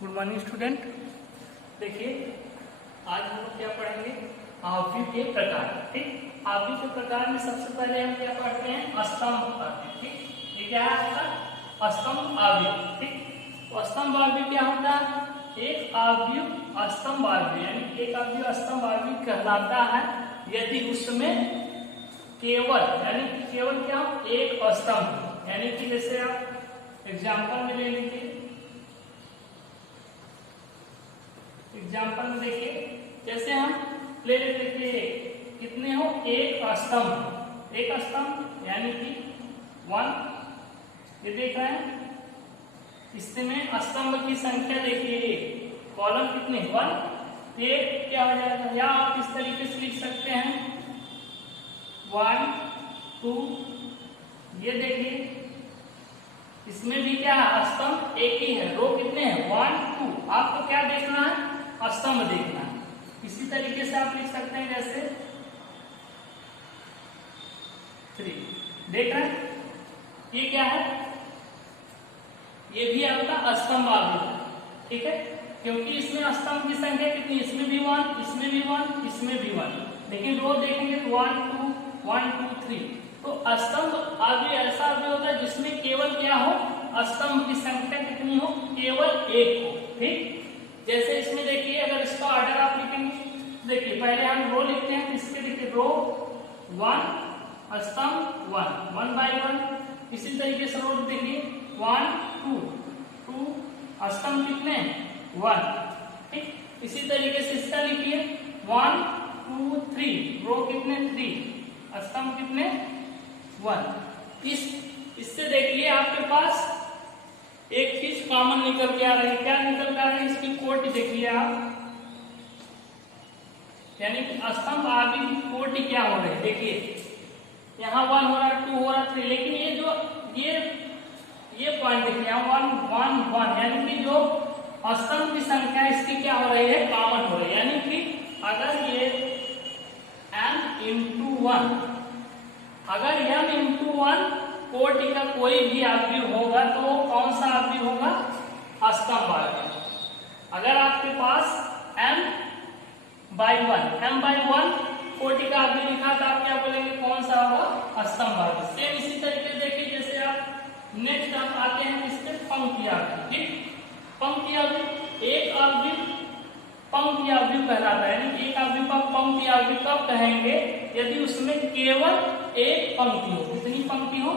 Good morning student. देखिए आज हम लोग क्या पढ़ेंगे, आवृत्ति के प्रकार। ठीक, आवृत्ति के प्रकार में सबसे पहले हम क्या पढ़ते हैं, स्तंभ पढ़ते हैं। ठीक, ये क्या है आपका स्तंभ आवृत्ति। ठीक, तो स्तंभ आवृत्ति क्या होता है, एक आवृत्ति स्तंभ आवृत्ति यानी एक आवृत्ति स्तंभ आवृत्ति कहलाता है यदि उसमें केवल यानी केवल क्या एक स्तंभ, यानी कि जैसे आप एग्जाम्पल में ले लीजिए, एग्जाम्पल में देखिए जैसे हम ले लेते देखिए कितने हो, एक स्तंभ यानी कि 1, ये देख रहे हैं, इसमें स्तंभ की संख्या देखिए, कॉलम कितने 1, ये क्या हो जाएगा, या आप इस तरीके से लिख सकते हैं 1 2, ये देखिए इसमें भी क्या है, स्तंभ एक ही है, रो कितने हैं 1 2, आपको क्या देखना है, स्तंभ देखना है। इसी तरीके से आप लिख सकते हैं जैसे 3, देख रहे हैं ये क्या है, ये भी आपका स्तंभ आवृत्ति है। ठीक है, क्योंकि इसमें स्तंभ की संख्या कितनी, इसमें भी 1, इसमें भी 1, इसमें भी 1, लेकिन रो देखेंगे तो 1 2 1 2 3। तो स्तंभ आगे ऐसा भी होता है जिसमें केवल क्या हो, स्तंभ की संख्या कितनी हो, केवल एक हो। ठीक, जैसे इसमें देखिए अगर इसका ऑर्डर आप लिखेंगे, देखिए पहले हम रो लिखते हैं, इसके देखिए रो 1 स्तंभ 1 1 बाय 1, इसी तरीके से रो देखिए 1 2 2 स्तंभ कितने 1। ठीक, इसी तरीके से इसका लिखिए 1 2 3, रो कितने 3, स्तंभ कितने 1। इससे देखिए आपके पास एक चीज कॉमन निकल के आ रही है, क्या निकल के आ रही है, इसकी कोटि देखिए आप, यानी कि स्तंभ आगे की कोटि क्या हो रही है, देखिए यहाँ 1 हो रहा है, 2 हो रहा है, 3, लेकिन ये जो ये पॉइंट देखिए यहाँ 1 1 1, यानी कि जो स्तंभ की संख्या इसकी क्या हो रही है, कॉमन हो रही है। यानी कि अगर ये m into 1, अगर m into 1 कोटि का कोई भी आवृत्ति होगा तो वो कौन सा आवृत्ति होगा, स्तंभ आवृत्ति। अगर आपके पास m by 1 कोटि का आवृत्ति लिखा तो आप क्या बोलेंगे, कौन सा होगा, स्तंभ आवृत्ति। सेम इसी तरीके से देखिए जैसे आप नेक्स्ट हम आते हैं इसके पंक्ति आवृत्ति। ठीक, पंक्ति आवृत्ति एक आवृत्ति पंक्ति आवृत्ति कहलाता है, यानी एक आवृत्ति को पंक्ति आवृत्ति कब कहेंगे, यदि उसमें केवल एक पंक्ति हो। कितनी पंक्ति हो,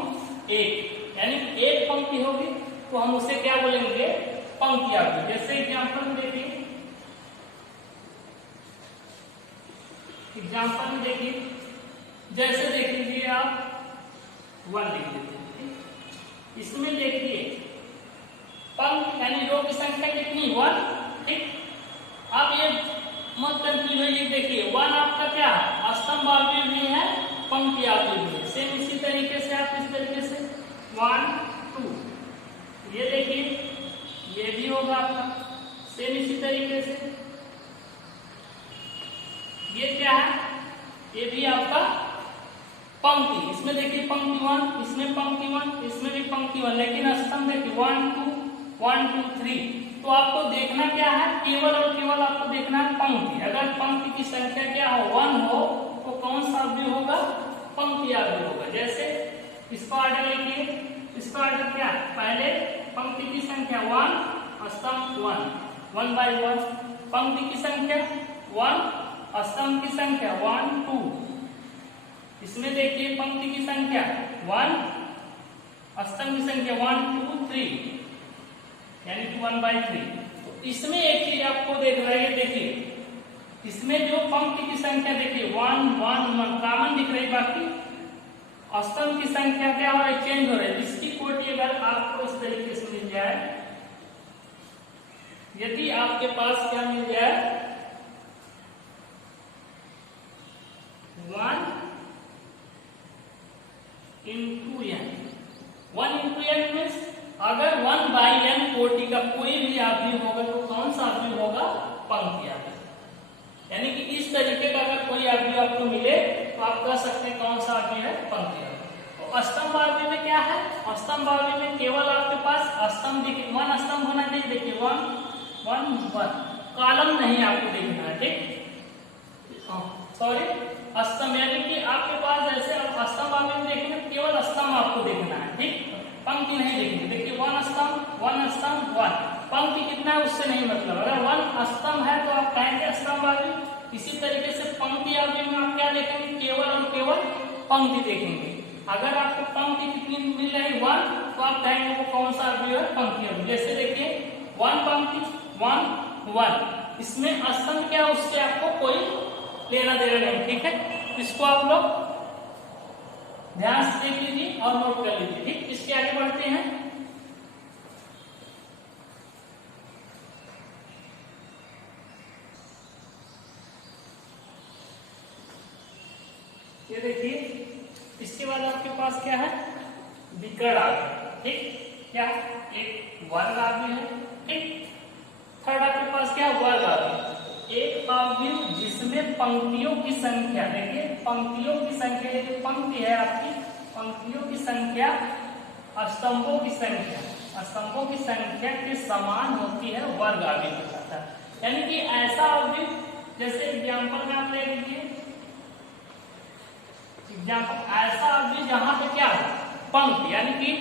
एक, यानी एक पंक्ति होगी तो हम उसे क्या बोलेंगे, पंक्ति आवृत्ति। जैसे एग्जाम्पल में देखिए, जैसे देख लीजिए आप 1 लिख देते हैं, इसमें देखिए पंक्ति यानी रो की संख्या कितनी 1। ठीक, अब ये मत कंफ्यूज होइए, देखिए 1 आपका क्या है, स्तंभ आवृत्ति भी है, पंक्ति आवृत्ति भी है। सेम इसी तरीके से आप इस तरीके से 1 2, ये देखिए ये भी होगा आपका। सेम इसी तरीके से ये क्या है, ये भी आपका पंक्ति, इसमें देखिए पंक्ति 1, इसमें पंक्ति 1, इसमें भी पंक्ति 1, लेकिन स्तंभ देखिए 1 2 1 2 3। तो आपको देखना क्या है, केवल और केवल आपको देखना है पंक्ति। अगर पंक्ति की संख्या क्या हो 1 हो तो कौन सा आवृत्ति होगा, पंक्ति आवृत्ति होगा। जैसे इसका ऑर्डर लिखिए, इसका ऑर्डर क्या, पहले पंक्ति की संख्या 1 स्तंभ 1 1 बाय 1, पंक्ति की संख्या 1 स्तंभ की संख्या 1 2, इसमें देखिए पंक्ति की संख्या 1 स्तंभ की संख्या 1 2 3, यानी कि 1 बाय 3। तो इसमें एक चीज आपको देख रहा है, देखिए इसमें जो पंक्ति की संख्या देखिए 1 1 1 कॉमन दिख रही, बाकी स्तंभ की संख्या क्या हो रहा है, चेंज हो रहा है। इसकी कोटि अगर आपको इस तरीके से मिल जाए, यदि आपके पास क्या मिल जाए 1 into n, 1 into n means अगर 1 by n कोटि का कोई भी आवृत्ति होगा तो कौन सा आवृत्ति होगा, पंक्ति आवृत्ति। यानी कि इस तरीके का अगर कोई आवृत्ति आपको मिले तो आप कह सकते हैं कौन सा आवृत्ति है, पंक्ति आवृत्ति। तो स्तंभ आवृत्ति में क्या है, स्तंभ आवृत्ति में केवल आपके पास स्तंभ देखिए 1 स्तंभ होना चाहिए, देखिए 1 1 1 कॉलम नहीं आपको देखना है, ठीक। सॉरी, स्तंभ, यानी कि आपके पास जैसे स्तंभ आप देखेंगे केवल स्तंभ आपको देखना है, ठीक, पंक्ति नहीं देखनी। देखिए 1 स्तंभ 1 स्तंभ 1, पंक्ति कितना है उससे नहीं मतलब। अगर 1 स्तंभ है तो आप कहेंगे स्तंभ आदि, इसी तरीके से पंक्ति आदि में आप क्या देखेंगे, केवल और केवल पंक्ति देखेंगे। अगर आपको पंक्ति कितनी मिल रही 1 तो आप कहेंगे वो कौन सा अवयव है, पंक्ति अवयव। जैसे देखिए 1 पंक्ति 1 1, इसमें स्तंभ क्या उससे आपको कोई लेना देना नहीं, ठीक है। इसको आप लोग ध्यान से देख लीजिए और नोट कर लीजिए, ठीक। इसके आगे बढ़ते हैं। ये देखिए इसके बाद आपके पास क्या है, विकर्ण आदि, ठीक। क्या एक वर्ग आदि है, ठीक। थर्ड आपके पास क्या है, वर्ग आदि, एक अवयव जिसमें पंक्तियों की संख्या, देखिए पंक्तियों की संख्या, ये जो पंक्ति है आपकी, पंक्तियों की संख्या स्तंभों की संख्या के समान होती है, वर्ग आदि कहलाता है। यानी कि ऐसा अवयव, जैसे एग्जाम्पल में आप ले लीजिए, एग्जाम्पल ऐसा अवयव जहां पे क्या है, पंक्ति, यानी कि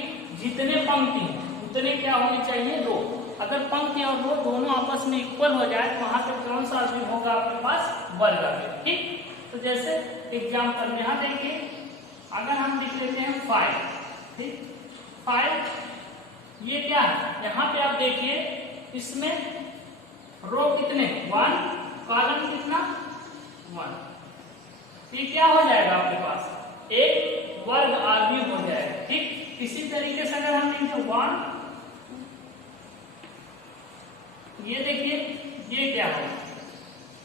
जितने पंक्ति उतने क्या होनी चाहिए, रो। अगर पंक्ति और रो दोनों आपस में इक्वल हो जाए तो वहां पे कौन सा अवयव होगा आपके पास, वर्ग अवयव, ठीक। तो जैसे एग्जाम्पल यहाँ देखिए, अगर हम लिख लेते हैं 5, ठीक, 5, ये क्या है, यहाँ पे आप देखिए इसमें रो कितने 1, कॉलम कितना 1, ये क्या हो जाएगा आपके पास, एक वर्ग अवयव हो जाएगा, ठीक। इसी तरीके से अगर हम लिखें 1, ये देखिए ये क्या है,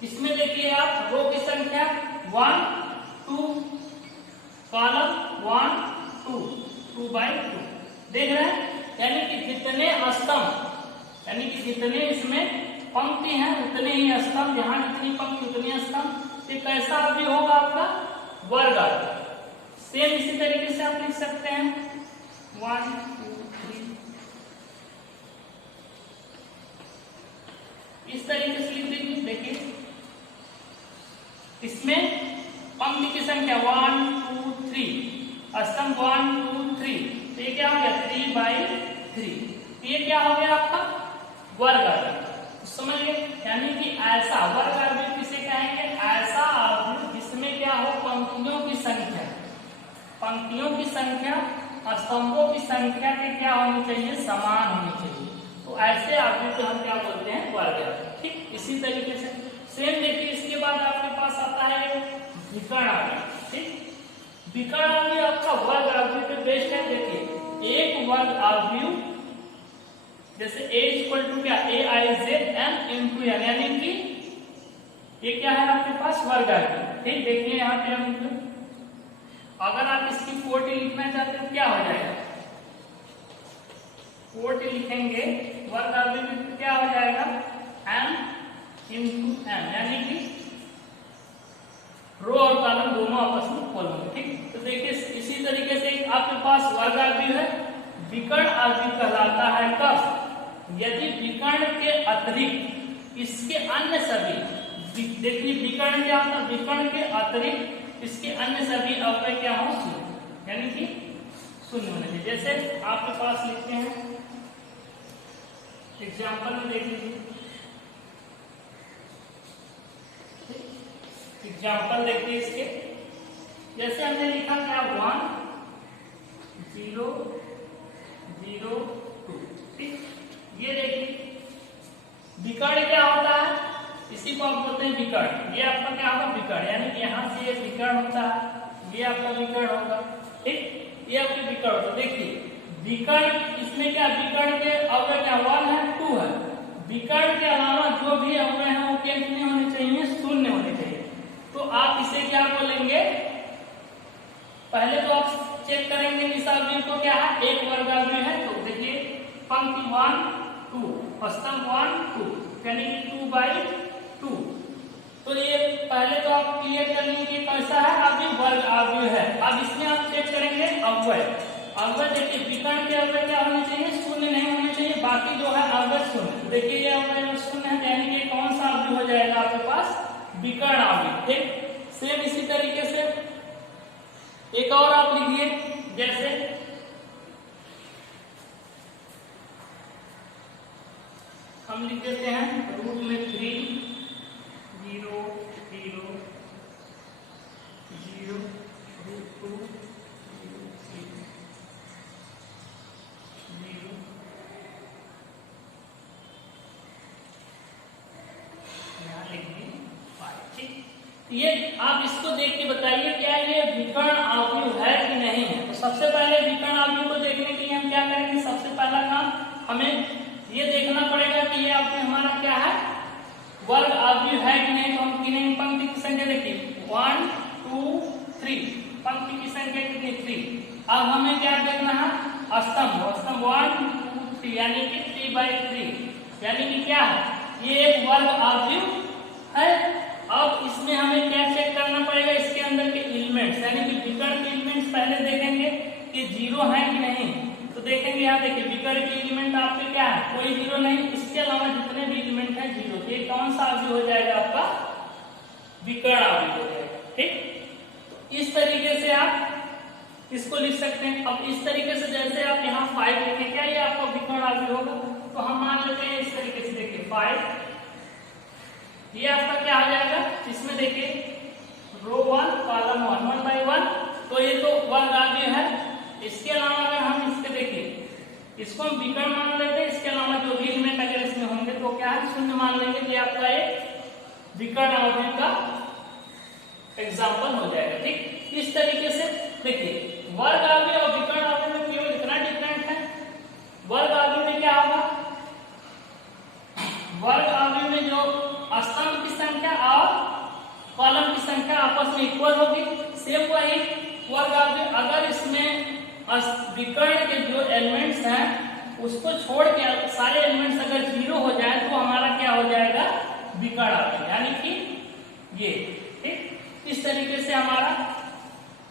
इसमें देखिए आप रो की संख्या 1 2, कॉलम 1 2 2/2 देख रहे हैं। यानी कि जितने स्तंभ, यानी कि जितने इसमें पंक्ति हैं उतने ही स्तंभ, यहाँ जितनी पंक्ति उतनी स्तंभ। ये कैसा भी होगा आपका, वर्ग आदि। सेम इसी तरीके से आप लिख सकते हैं 1 2 3, इस तरीके से लिख दीजिए। देखिए इसमें पंक्ति की संख्या 1 2 3, स्तंभ 1 2 3, तो ये क्या हो गया 3/3, ये क्या हो गया आपका, वर्ग अवयव। समझ गए, यानी कि ऐसा वर्ग अवयव किसे कहेंगे, ऐसा अवयव जिसमें क्या हो, पंक्तियों की संख्या स्तंभों की संख्या के क्या होनी चाहिए, समान होनी चाहिए। तो ऐसे अवयव को हम क्या बोलते हैं, वर्ग अवयव, ठीक। इसी तरीके से सेम देखिए, इसके बाद आपके पास आता है विकर्ण अवयव, ठीक। विकर्ण अवयव आपका वर्ग अवयव पे बेस्ड है। देखिए एक वर्ग अवयव, जैसे a = क्या, AIZM × n, यानी कि ये क्या है आपके पास, वर्ग अवयव, ठीक। देखिए यहाँ पे हम, अगर आप इसकी कोटि लिखना चाहते हैं क्या हो जाएगा, कोटि लिखेंगे वर्ग अवयव क्या हो जाएगा, m × n, यानी कि रो और कॉलम दोनों आपस में इक्वल होंगे, ठीक। तो देखिए इसी तरीके से आपके पास वर्ग अवयव है। विकर्ण अवयव कहलाता है कब, यदि विकर्ण के अतिरिक्त इसके अन्य सभी, देखिए विकर्ण क्या होता है, विकर्ण के अतिरिक्त इसके अन्य सभी अवयव क्या हो, शून्य, यानी कि शून्य होने चाहिए। जैसे आपके पास लिखते हैं एग्जाम्पल में, देख लीजिए एग्जाम्पल देखिए इसके, जैसे हमने लिखा क्या 1 0 0 2, ठीक। ये देखिए विकर्ण क्या होता है, इसी को आप बोलते हैं विकर्ण। ये आपका क्या होगा, विकर्ण, यानी कि यहाँ से ये विकर्ण होता है, ये आपका विकर्ण होगा, ठीक। ये आपके विकर्ण होता है। देखिए विकर्ण, इसमें क्या, विकर्ण के अवयव क्या 1 है 2 है, विकर्ण के अलावा जो भी अवयव है वो कितने होने चाहिए, शून्य होने चाहिए। तो आप इसे क्या बोलेंगे, पहले तो आप चेक करेंगे इस अवयव को क्या है, एक वर्ग अवयव है। तो देखिए पंक्ति 1 2, स्तंभ 1 2, यानी 2/2। तो ये पहले तो आप क्लियर कर लीजिए कैसा है, अवयव वर्ग अवयव है। अब इसमें आप चेक करेंगे अवयव, अवयव देखिए विकर्ण के अवयव क्या होने चाहिए, शून्य नहीं होने चाहिए, बाकी जो है अवयव शून्य। देखिए ये अवयव शून्य है, यानी कि कौन सा अवयव हो जाएगा आपके पास, विकर्ण अवयव। ठीक, सेम इसी तरीके से एक और आप लिखिए, जैसे हम लिख देते हैं रूट में 3 0 0 0 रूट 2 0 3 0 यहाँ लिखिए 5। ठीक, ये आप इसको देख के बताइए क्या ये विकर्ण अवयव है कि नहीं है। तो सबसे पहले विकर्ण अवयव को देखने के लिए हम क्या करेंगे, सबसे पहला काम हमें ये देखना पड़ेगा कि ये आपने हमारा क्या है, वर्ग अवयव है कि नहीं। तो हम गिनेंगे पंक्ति की संख्या, देखिए 1 2 3, पंक्ति की संख्या कितनी 3। अब हमें क्या देखना है, स्तंभ 1 2 3, यानी कि 3/3, यानी कि क्या है, ये एक वर्ग अवयव है। अब इसमें हमें क्या चेक करना पड़ेगा, इसके अंदर के एलिमेंट्स, यानी कि विकर्ण के एलिमेंट्स पहले देखेंगे कि 0 है कि नहीं। तो देखेंगे यहाँ देखिए विकर्ण के एलिमेंट आपके क्या है, कोई 0 नहीं, इसके अलावा जितने भी एलिमेंट है 0। तो ये कौन सा अवयव हो जाएगा आपका, विकर्ण अवयव हो जाएगा। ठीक, तो इस तरीके से आप इसको लिख सकते हैं। अब इस तरीके से जैसे आप यहाँ 5 लिखें, क्या ये आपका विकर्ण अवयव होगा। तो हम मान लेते हैं इस तरीके से, देखिए 5 ये आपका क्या हो जाएगा, इसमें देखिए रो 1 कॉलम 1 1/1, तो ये तो वर्ग अवयव है। इसके अलावा अगर हम इसके देखिए, इसको हम विकर्ण मान लेते हैं, इसके अलावा जो भी एलिमेंट अगर इसमें होंगे तो क्या है, शून्य मान लेंगे। तो आपका एक विकर्ण अवयव का एग्जाम्पल हो जाएगा। ठीक, इस तरीके से देखिए वर्ग अवयव और विकर्ण अवयव में केवल इतना डिफरेंट है। वर्ग अवयव में क्या होगा, वर्ग अवयव में जो स्तंभ की संख्या और कॉलम की संख्या आपस में इक्वल होगी। सेम वही वर्ग अवयव, अगर इसमें विकर्ण के जो एलिमेंट्स हैं उसको छोड़ के सारे एलिमेंट्स अगर 0 हो जाए तो हमारा क्या हो जाएगा, विकर्ण अवयव, यानी कि ये। ठीक, इस तरीके से हमारा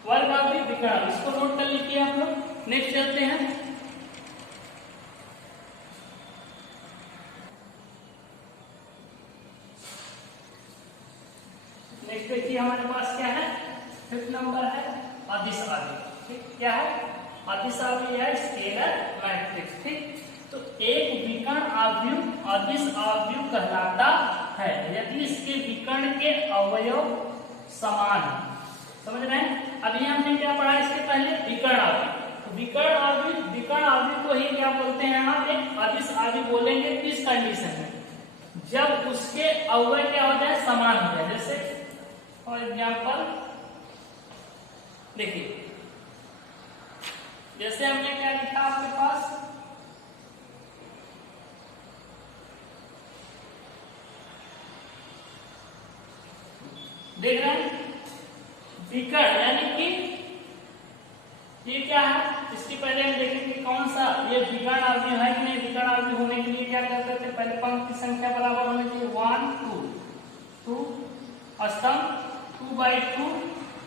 वर्ग अवयव विकर्ण अवयव, इसको नोट कर लीजिए आप लोग। नेक्स्ट चलते हैं, नेक्स्ट देखिए हमारे पास क्या है, 5th नंबर है अदिश अवयव। ठीक, क्या है, अदिश अवयव या स्केलर मैट्रिक्स। ठीक, तो एक विकर्ण अवयव अदिश अवयव कहलाता है यदि इसके विकर्ण के अवयव समान है। समझ रहे हैं, अभी हमने क्या पढ़ा इसके पहले, विकर्ण अवयव। तो विकर्ण अवयव को ही क्या बोलते हैं, यहाँ पे अदिश अवयव बोलेंगे किस कंडीशन में, जब उसके अवयव क्या हो जाए, समान हो जाए। जैसे फॉर एग्जाम्पल देखिए, जैसे हमने क्या लिखा आपके पास, देख रहे हैं विकर्ण, यानी कि ये क्या है, इसके पहले हम देखेंगे कौन सा ये विकर्ण अवयव है कि नहीं। विकर्ण अवयव होने के लिए क्या करते थे, पहले पंक्ति की संख्या बराबर होनी चाहिए 1 2 स्तंभ 2/2,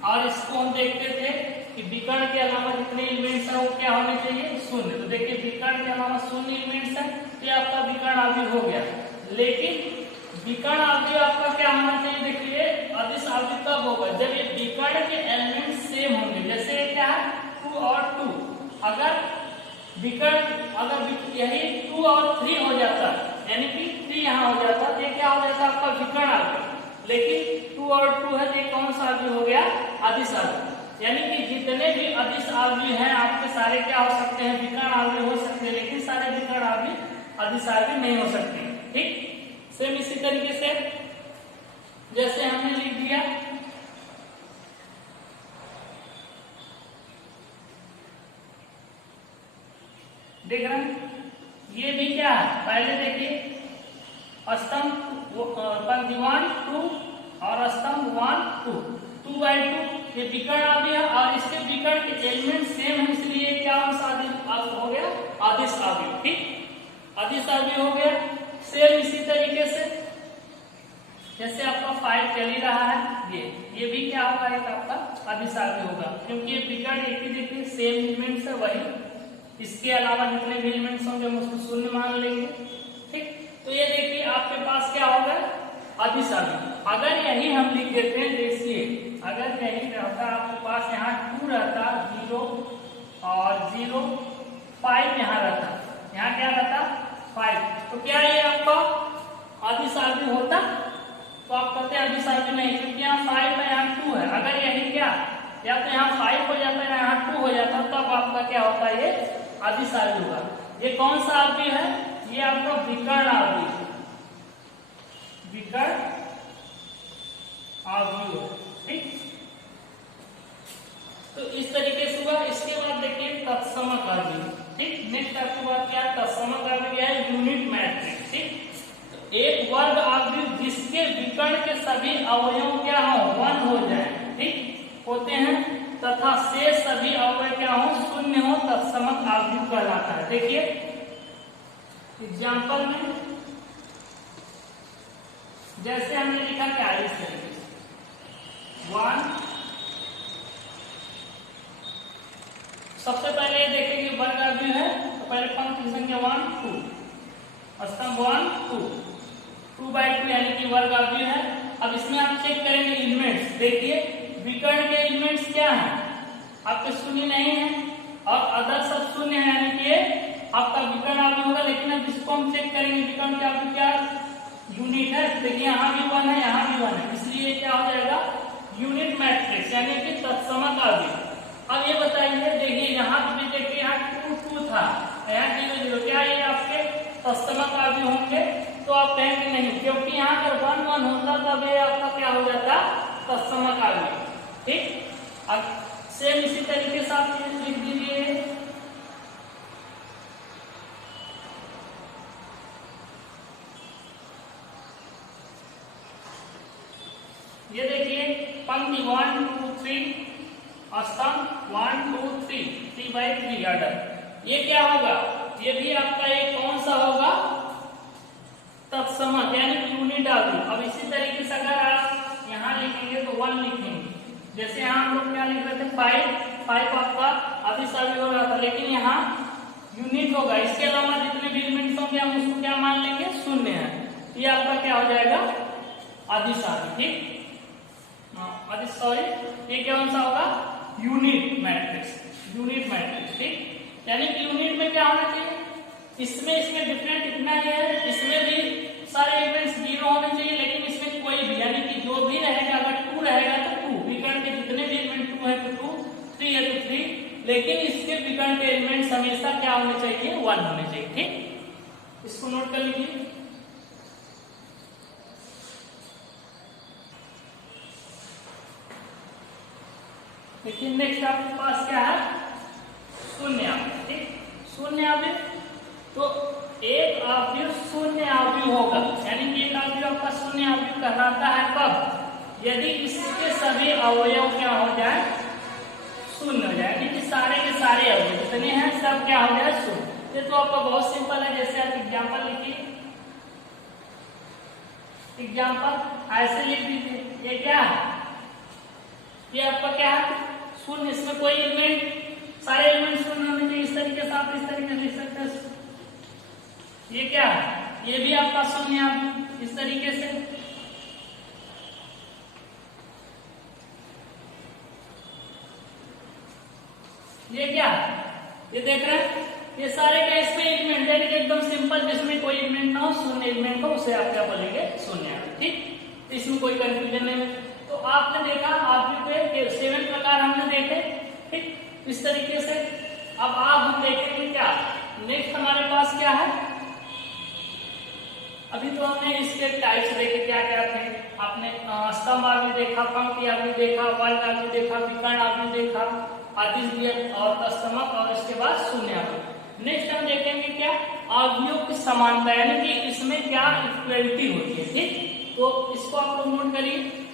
और इसको हम देखते थे कि विकर्ण के अलावा जितने एलिमेंट्स हैं वो क्या होने चाहिए, शून्य। तो देखिए विकर्ण के अलावा शून्य एलिमेंट्स हैं, ये आपका विकर्ण अवयव हो गया। लेकिन विकर्ण अवयव आपका क्या होना चाहिए, देखिए अदिश अवयव कब होगा, जब ये विकर्ण के एलिमेंट सेम होंगे। जैसे क्या है 2 और 2, अगर विकर्ण अगर यही 2 और 3 हो जाता, यानी कि 3 यहाँ हो जाता, तो ये क्या हो जाता आपका विकर्ण अवयव। लेकिन 2 और 2 है, तो कौन सा अवयव हो गया, अदिश अवयव। यानी कि जितने भी अदिश अवयव हैं आपके सारे क्या हो सकते हैं, विकर्ण अवयव हो सकते हैं, लेकिन सारे विकर्ण अवयव अदिश अवयव नहीं हो सकते। ठीक, सेम इसी तरीके से जैसे हमने लिख दिया देख रहे हैं, ये भी क्या है, पहले देखिए स्तंभ पंक्ति 1 2 और स्तंभ 1 2 2/2, ये विकर्ण अवयव और इसके विकर्ण के एलिमेंट सेम है, इसलिए क्या हो गया, अदिश अवयव। ठीक, अदिश अवयव हो गया। सेम इसी तरीके से जैसे आपका 5 चल ही रहा है, ये भी क्या होगा, एक आपका अभिसारी होगा, क्योंकि ये विकर्ण एक ही देखिए सेम एलिमेंट्स है वही, इसके अलावा जितने भी एलिमेंट्स होंगे हम उसको शून्य मान लेंगे। ठीक, तो ये देखिए आपके पास क्या होगा अभिसारी। अगर यही हम लिख देते हैं, देखिए अगर यही रहता आपके पास यहाँ 2 रहता 0 और 0 5 यहाँ रहता, यहाँ क्या रहता 5, तो क्या ये आपका अभिसारी होता? तो आप कहते हैं अभिसारी नहीं, क्योंकि यहाँ 5 है यहाँ 2 है। अगर यही क्या या तो यहाँ 5 हो जाता है यहाँ 2 हो जाता, तब आपका क्या होता है ये अभिसारी होगा। ये कौन सा अवयव है? ये आपका विकर्ण अवयव, विकर्ण अवयव। ठीक, तो इस तरीके से हुआ। इसके बाद देखिए तत्समक अवयव। ठीक, नेक्स्ट आपके बाद क्या तत्समक अवयव है यूनिट मैट्रिक्स। ठीक, एक वर्ग अवयव जिसके विकर्ण के सभी अवयव क्या हो 1 हो जाए, ठीक होते हैं, तथा शेष सभी अवयव क्या हो 0 हो, तत्समक अवयव कहलाता है। देखिए एग्जांपल में जैसे हमने लिखा क्या इस तरीके से 1, सबसे पहले देखेंगे वर्ग अवयव है तो पहले पंक्ति संख्या 1 2, स्तंभ 1 2, 2/2 यानी कि वर्ग अवयव है। अब इसमें आप चेक करेंगे एलिमेंट्स। देखिए विकर्ण के एलिमेंट्स क्या हैं आपके शून्य नहीं है और अदर सब शून्य है, यानी कि आपका विकर्ण अवयव होगा। लेकिन अब इसको हम चेक करेंगे विकर्ण के अवयव क्या यूनिट है। देखिए यहाँ भी 1 है यहाँ भी 1 है, इसलिए क्या हो जाएगा यूनिट मैट्रिक्स यानी कि तत्समक अवयव। अब ये बताइए, देखिए यहाँ पे देखिए यहाँ 2 2 था, यहाँ 0 0, क्या ये आपके तत्समक अवयव होंगे? तो आप कहेंगे नहीं, क्योंकि यहाँ अगर 1 1 होता तब ये आपका क्या हो जाता तत्समक अवयव। ठीक, अब सेम इसी तरीके से आप लिख दीजिए। ये देखिए पंक्ति 1 2 3, स्तंभ 1 2 3, 3/3 ऑर्डर। ये क्या होगा? ये भी आपका एक कौन सा होगा तत्समक यानी यूनिट अवयव। अब इसी तरीके से अगर आप यहाँ लिखेंगे तो 1 लिखेंगे, जैसे यहाँ हम लोग क्या लिख रहे थे 5 आपका अभिसारी हो रहा था, लेकिन यहाँ यूनिट होगा। इसके अलावा जितने भी एलिमेंट्स होंगे हम उसको क्या मान लेंगे 0 है, ये आपका क्या हो जाएगा अभिसारी। ठीक, सॉरी ये कौन सा होगा यूनिट मैट्रिक्स, यूनिट मैट्रिक्स। ठीक, यानी कि यूनिट में क्या होना चाहिए, इसमें डिफरेंट इतना ही है, इसमें भी सारे एलिमेंट्स 0 होने चाहिए, लेकिन इसमें कोई भी यानी कि जो भी रहेगा, अगर 2 रहेगा तो 2, विकर्ण के जितने भी एलिमेंट 2 है तो 2, 3 है तो 3, लेकिन इसके विकर्ण के एलिमेंट्स हमेशा क्या होने चाहिए 1 होने चाहिए। ठीक, इसको नोट कर लीजिए। देखिए नेक्स्ट आपके पास क्या है शून्य अवयव। ठीक, शून्य अवयव, तो एक अवयव शून्य अवयव होगा, यानी कि एक अवयव आपका शून्य अवयव कहलाता है कब? यदि इसके सभी अवयव क्या हो जाए शून्य हो जाए, यानी कि सारे के सारे अवयव जितने हैं सब क्या हो जाए शून्य। ये तो आपका बहुत सिंपल है, जैसे आप एग्जाम्पल लिखिए, एग्जाम्पल ऐसे लिख दीजिए। ये क्या है? ये आपका क्या है शून्य, इसमें कोई एलिमेंट सारे एलिमेंट शून्य होने चाहिए। इस तरीके से आप इस तरीके से लिख सकते हैं। ये क्या है? ये भी आपका शून्य है इस तरीके से। ये क्या है? ये देख रहे हैं ये सारे का इसमें एलिमेंट है, एकदम सिंपल, जिसमें कोई एलिमेंट ना हो, शून्य एलिमेंट हो, उसे आप क्या बोलेंगे शून्य। ठीक, इसमें कोई कंफ्यूजन नहीं। तो आपने देखा अवयव के 7 प्रकार हमने देखे। ठीक, इस तरीके से अब हम देखेंगे क्या नेक्स्ट हमारे पास क्या है। अभी तो हमने इसके टाइप्स देखे क्या क्या थे। आपने स्तंभ अवयव देखा, पंक्ति अवयव देखा, वर्ग अवयव देखा, विकर्ण अवयव देखा, अदिश और तत्समक, और इसके बाद शून्य अवयव। नेक्स्ट हम देखेंगे क्या अवयव की समानता, यानी कि इसमें क्या इक्वलिटी होती है। ठीक, तो इसको आप लोग नोट करिए।